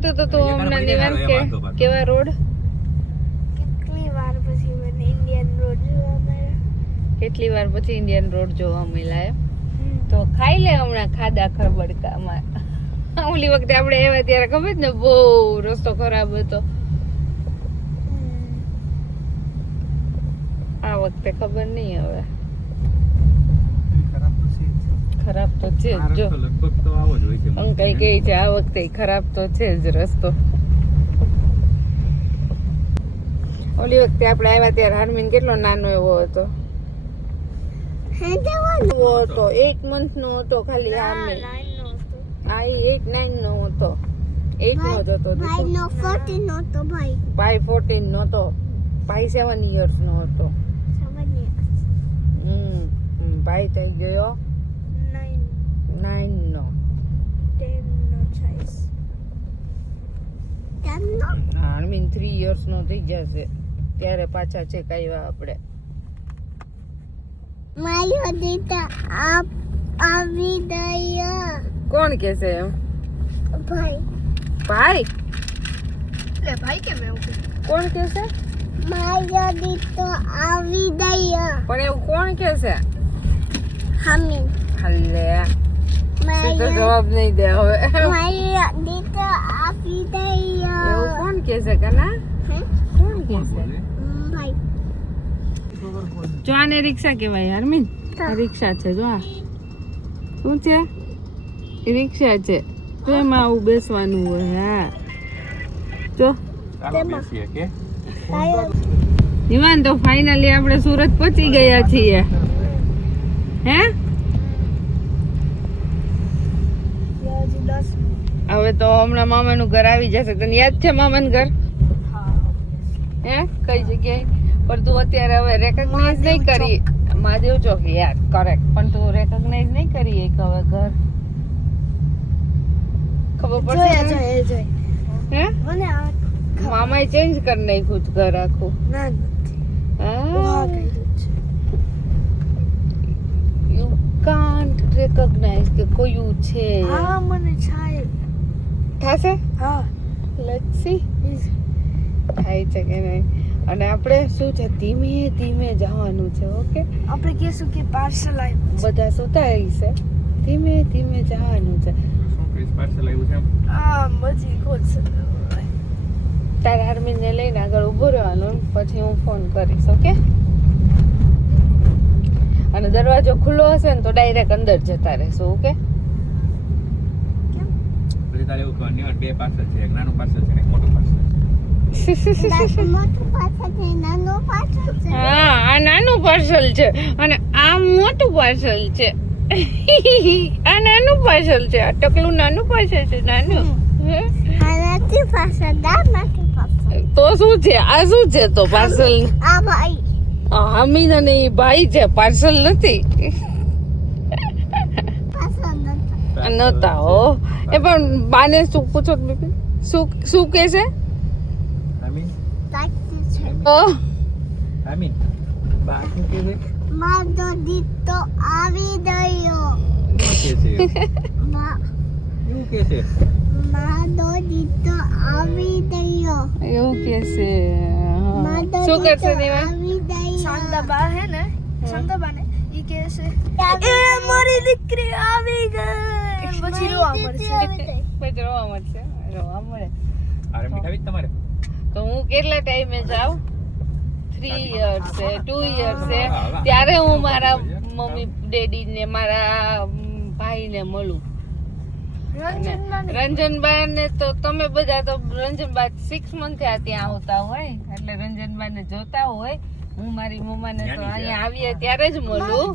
હતું તો તું હમણાં નિવાન કે કેવા રોડ કેટલી વાર પછી મને ઇન્ડિયન રોડ જોવા મળ્યા. કેટલી વાર પછી ઇન્ડિયન રોડ જોવા મળ્યા એમ. તો ખાઈ લે હમણાં ખાધા ખરબડકામાં. ઓલી વખતે આપણે આવ્યા ત્યારે ખબર ને બહુ રસ્તો ખરાબ હતો. આ વખતે ખબર નહીં હવે. ખરાબ તો છે જ જો લગભગ તો આવો જ હોય છે. અંકલ કહે છે આ વખતે ખરાબ તો છે જ રસ્તો. ઓલી વખતે આપણે આવ્યા ત્યારે હરમીન કેટલો નાનો એવો હતો. એવો હતો 8 month નો હતો ખાલી. હરમીન આ 8-9 નો હતો. 8 નો જ હતો. ભાઈ નો 14 નો તો ભાઈ. ભાઈ 14 નો હતો. ભાઈ 7 years નો હતો. ભાઈ થઈ ગયો 9 નો. 10 નો છાઈસ. 10 નો I mean 3 years નો થઈ જશે ત્યારે પાછા ચેક આવ્યા આપણે. માયો દીતા આવી દયા. કોણ કેસે એમ? ભાઈ ભાઈ લે ભાઈ કેમ એવું કે? કોણ કેસે? માયો દીતો આવી દયા. પણ એવું કોણ કેસે? હમી હલ્લે તો માયો જવાબ નહીં દે હવે. માયો દીતો આવી દયા. એવું કોણ કેસે કના? હે કોણ કેસે? ભાઈ જો આને રિક્ષા કહેવાય હરમીન. આ રિક્ષા છે જો. આ શું છે? એ રિક્ષા છે. તો એમાં આવું બેસવાનું હોય. હા જો ચાલો બેસીએ કે નિવાન તો ફાઇનલી આપણે સુરત પહોંચી ગયા છીએ. હે હવે તો હમણાં મામાનું ઘર આવી જશે. તને યાદ છે મામાનું ઘર? હે કઈ જગ્યાએ? પણ તું અત્યારે હવે રેકગ્નાઇઝ નહીં કરી. મહાદેવ ચોક યાર કરેક્ટ. પણ તું રેકગ્નાઇઝ નહીં કરી એક હવે ઘર. ખબર પડશે હે? મને મામાએ ચેન્જ કરી નાખ્યું છે ઘર આખું. ના હા યુ કાન્ટ રેકગ્નાઇઝ કે કોયું છે. હા મને છાય થાશે હા લેટ્સ સી થાય છે કે નહીં. અને આપણે શું છે ધીમે ધીમે જવાનું છે. ઓકે આપણે કહેશું કે પાર્સલ આવ્યું બધા સુતા છે. ધીમે ધીમે જવાનું છે. શું કઈસ પાર્સલ આવ્યું છે એમ? આ બધી કોલ તારે હરમીનને લઈને આગળ ઊભું રહેવાનું. પછી હું ફોન કરીશ. ઓકે અને દરવાજો ખુલ્લો હશે ને તો ડાયરેક્ટ અંદર જતા રહેશું. ઓકે પછી તારે એવું કહેવાનું નિવાન 2 પાર્સલ છે. એક નાનું પાર્સલ છે ને એક મોટું પાર્સલ છે. મોટું પાર્સલ છે નાનું પાર્સલ છે. હા આ નાનું પાર્સલ છે અને આ મોટું પાર્સલ છે. આ નાનું પાર્સલ છે. આ ટકલું નાનું પાર્સલ છે. નાનું આનાથી પાર્સલ નથી પાર્સલ. તો શું છે? આ શું છે તો પાર્સલ? આ ભાઈ અમીન અને એ ભાઈ છે. પાર્સલ નથી. પાર્સલ નથી. નતા હો. એ પણ બાને શું પૂછો બેબી? શું કે છે? આમીન તાકી છે આમીન બા શું કહે છે? મારો દીતો આવી ગયો. શું કહે છે? મા શું કહે છે? મારો દીતો આવી ગયો. એવું કે છે. મારો શું કરશે દીતો નિવાન? આવી ગયો. શાંતાબા હે ને શાંતાબા ને ઈ કહે છે એ મારી દીકરી આવી ગઈ. પછી રોવા મળશે. પછી રોવા મળશે. રોવા મળે આરે મીઠાવી તમારે તો હું કેટલા ટાઈમે જાઉં? 3 years છે 2 years છે ત્યારે હું મારા મમ્મી ડેડી ને મારા ભાઈ ને મળું. રંજનબા ને તો તમે બધા તો રંજનબા 6 month થયા ત્યાં આવતા હોય એટલે રંજનબા ને જોતા હોય. હું મારી મમ્મા ને તો અહીંયા આવીએ ત્યારે જ મળું.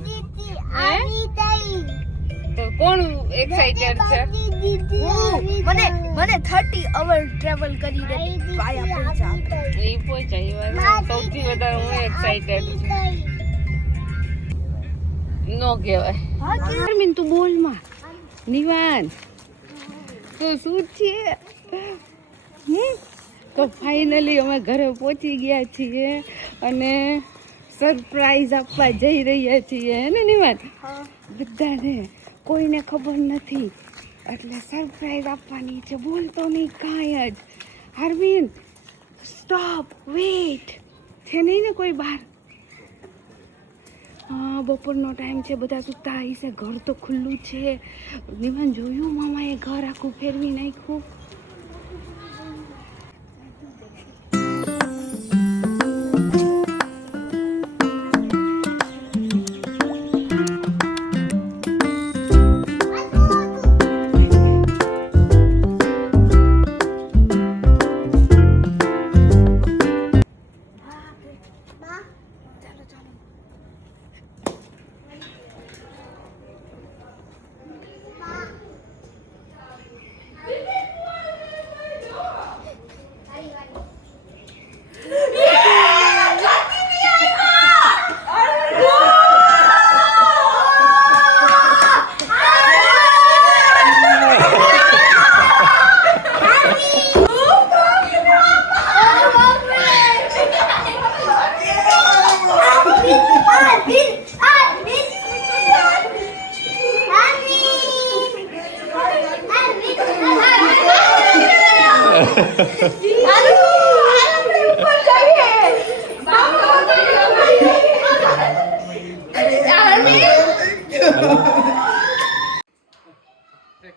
તો કોણ એક્સાઇટેડ છે? મને 30 અવર ટ્રાવેલ કરીને આયા પહોંચ્યા. એ પહોંચાય સૌથી વધારે હું એક્સાઇટેડ છું. નો કહેવાય. અરમીન તું બોલ માં. નિવાન તો શું છે? તો ફાઇનલી અમે ઘરે પહોંચી ગયા છીએ અને સરપ્રાઈઝ આપવા જઈ રહ્યા છીએ. હે ને નિવાન? બધાને કોઈને ખબર નથી એટલે સરપ્રાઈઝ આપવાની છે. બોલતો નહીં કાંઈ જ. Arvind stop wait. છે નહીં ને કોઈ બહાર? હા, બપોરનો ટાઈમ છે, બધા સૂતા હશે, ઘર તો ખુલ્લું છે. નિવાન જોયું મામાએ ઘર આખું ફેરવી નાખ્યું.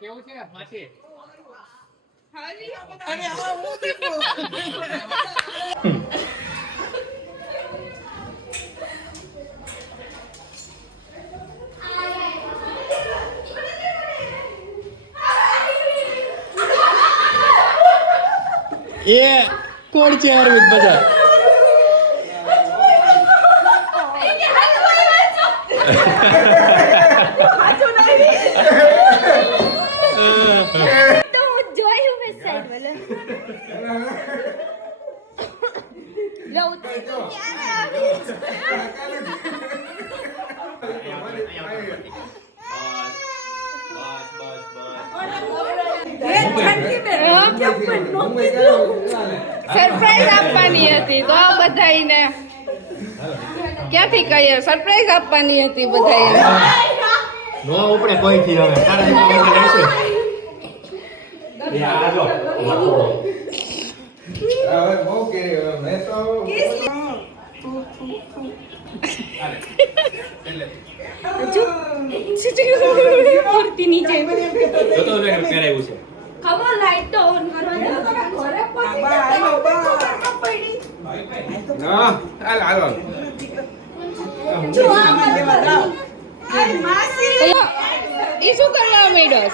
કેવું છે માસી? એ કોણ છે અરવિંદ બધા? સરપ્રાઈઝ આપવાની હતી તો બધાઈને ક્યાંથી કહીએ? સરપ્રાઈઝ આપવાની હતી બધાઈને. નો ઉપડે કોઈથી હવે તારા જેવા રહેશે. એ આ જો હવે બહુ કે મેં તો મૂર્તિ નીચે તો મેં પહેરાવ્યું છે. ખબર લાઈટ તો ઓન કરવાની ઘરે પહોંચી ના હાલ હાલ એ શું કરવા માંડ્યો?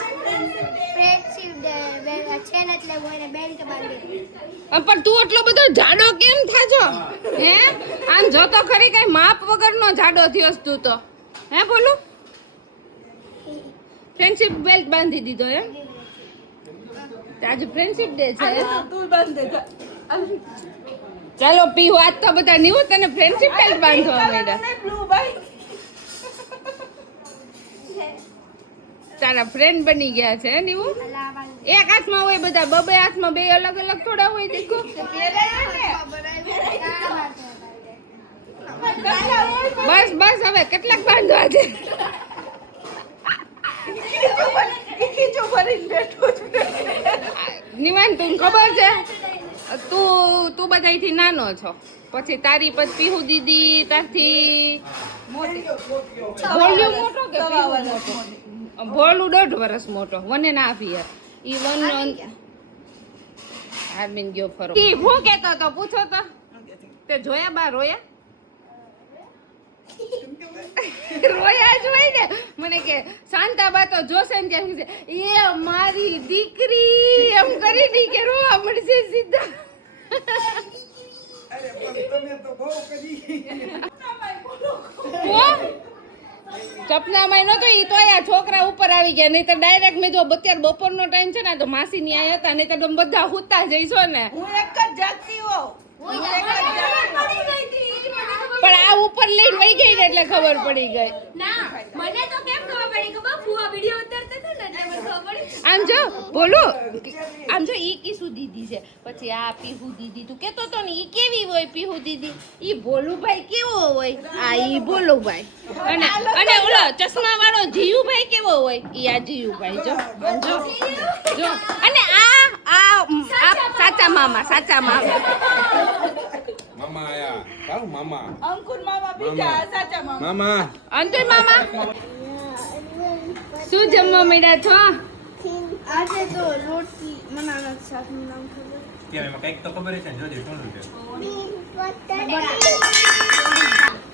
પણ તું એટલો બધો જાડો કેમ થાજો? હે આમ જો તો ખરી કઈ માપ વગરનો જાડો થયો તું તો. હે બોલું? ફ્રેન્ડશિપ બેલ્ટ બાંધી દીધો એમ? આજે ફ્રેન્ડશિપ ડે છે. ચાલો પીવું આજ તો બધા નીવું તને ફ્રેન્ડશિપ બેલ્ટ બાંધવા માંડ્યા. તારા ફ્રેન્ડ બની ગયા છે નીવું. એક હાથમાં હોય બધા, બબે હાથમાં બે અલગ અલગ થોડા હોય. દેખો બસ બસ હવે કેટલાક બાંધવા છે? નિવાન તું ખબર છે તું બધાથી નાનો છો, પછી તારી પછી પીહુ દીદી તારથી ભોળ્યું મોટો કે પીહુ મોટો? ભોળું 1.5 વર્ષ મોટો, 1.5 year. ઈ 1 આર્મીન ગયો ફરો. ઈ હું કહેતો તો પૂછો તો તે જોયા બા રોયા? રોયા જ હોય ને. મને કે શાંતાબા તો જોશે ને કેમ કે એ મારી દીકરી એમ કરી દી કે રોવા મળશે સીધા. સપનામાં નતો ઈ તો આ છોકરા ઉપર આવી ગયા. નહીં તો ડાયરેક્ટ મેં જો અત્યારે બપોરનો ટાઈમ છે ને તો માસી ની આયા હતા, નહીં તો તમે બધા હુતા જઈશો ને. હું એક જ જાગતી હોઉં. પણ આ ઉપર લઈને વહી ગઈ ને એટલે ખબર પડી ગઈ. ના મને તો કેમ ખબર પડી? ખબર ફુવા વિડિયો ઉતારતા હતા ને એટલે આમ જો બોલો આમ જો ઈ કીસુ દીદી છે પછી આ પીહુ દીદી તું કેતો તો ને ઈ કેવી હોય પીહુ દીદી ઈ ભોલુભાઈ કેવો હોય આ ઈ ભોલુભાઈ અને અને ઓલો ચશ્મા વાળો જીયુભાઈ કેવો હોય ઈ આ જીયુભાઈ જો આમ જો જો અને આ સાચા મામા મામા આયા કાઉ મામા અંકુર મામા બીજા સાચા મામા મામા અંતુર મામા શું જમવા મળ્યા છો આજે તો રોટલી મનાના શાકનું નામ ખબર ત્યારે એમાં કંઈક તો ખબર છે ને જોજે શું છે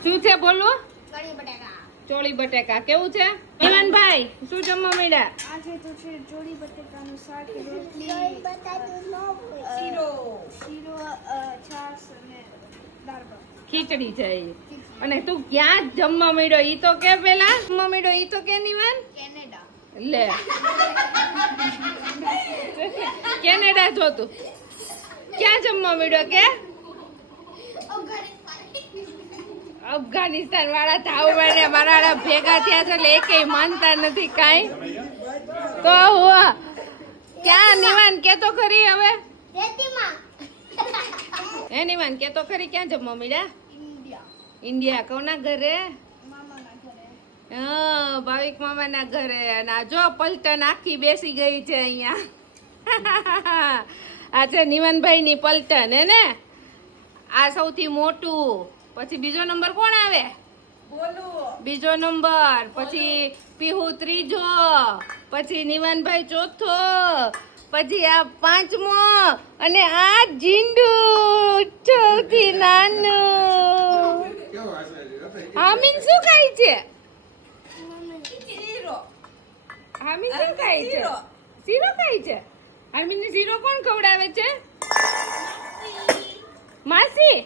શું છે બોલો કઢી બટાકા ચોળી બટેકા કેવું છે ઈવાનભાઈ શું જમવા મળ્યા આજે તો છે જોડી બટાકાનું શાક રોટલી શીરો શીરો છાશ અને દાળ ભાત ખીચડી છે ઈ. અને તું ક્યાં જમવા મળ્યો ઈ તો કે પેલા જમવા મળ્યો ઈ તો કે નિવાન કેનેડા લે કેનેડા છો તું ક્યાં જમવા મળ્યો કે અફઘાનિસ્તાન વાળા થાવ વાળા મારા ભેગા થયા છે એટલે એકેય માનતા નથી કાંઈ તો હું ક્યાં નિવાન કેતો ખરી હવે હે નિવાન કેતો ખરી ક્યાં જમવા મળ્યા ઇન્ડિયા કોના ઘરે હા ભાવિક મામાના ઘરે અને આ જો પલટન આખી બેસી ગઈ છે અહીંયા આ છે નિવાનભાઈ ની પલટન હે ને આ સૌથી મોટું પછી બીજો નંબર કોણ આવે બીજો નંબર પછી પીહુ ત્રીજો પછી નિવાનભાઈ ચોથો પછી આ પાંચમો અને આ જીંડુ સૌથી નાનું હામીન શું ખાય છે હામીન શું ખાય છે શીરો ખાય છે હામીન શીરો કોણ ખવડાવે છે માસી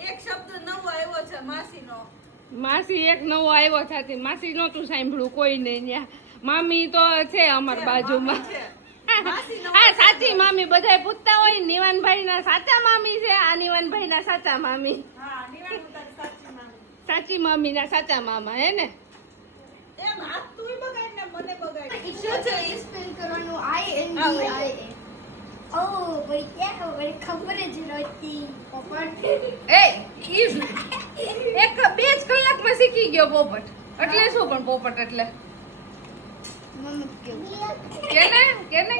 એક શબ્દ નવો આવ્યો છે માસીનો માસી એક નવો આવ્યો સાથે માસી નહોતું સાંભળ્યું કોઈ નહીં ત્યાં મામી તો છે અમાર બાજુમાં હા સાચી મામી બધાય પૂછતા હોય નિવાનભાઈ ના સાચા મામી છે આ નિવાનભાઈ ના સાચા મામી હા નિવાન તારી સાચી મામી સાચી મામી ના સાચા મામા હે ને એમ હાથ તુંય બગાડ ને મને બગાડ શું છે સ્પેલ કરવાનું INDIA ઓ ભાઈ ક્યાં મને ખબર જ નહોતી પોપટ એ ઈ એક 2 જ કલાકમાં શીખી ગયો પોપટ એટલે શું પણ પોપટ એટલે મમ્મી કેવું કેને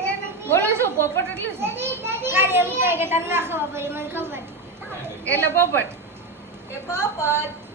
બોલો શું પોપટ એટલે શું કાલે એમ કહે કે તમને ખબર પડી મને ખબર એટલે પોપટ એ બાપત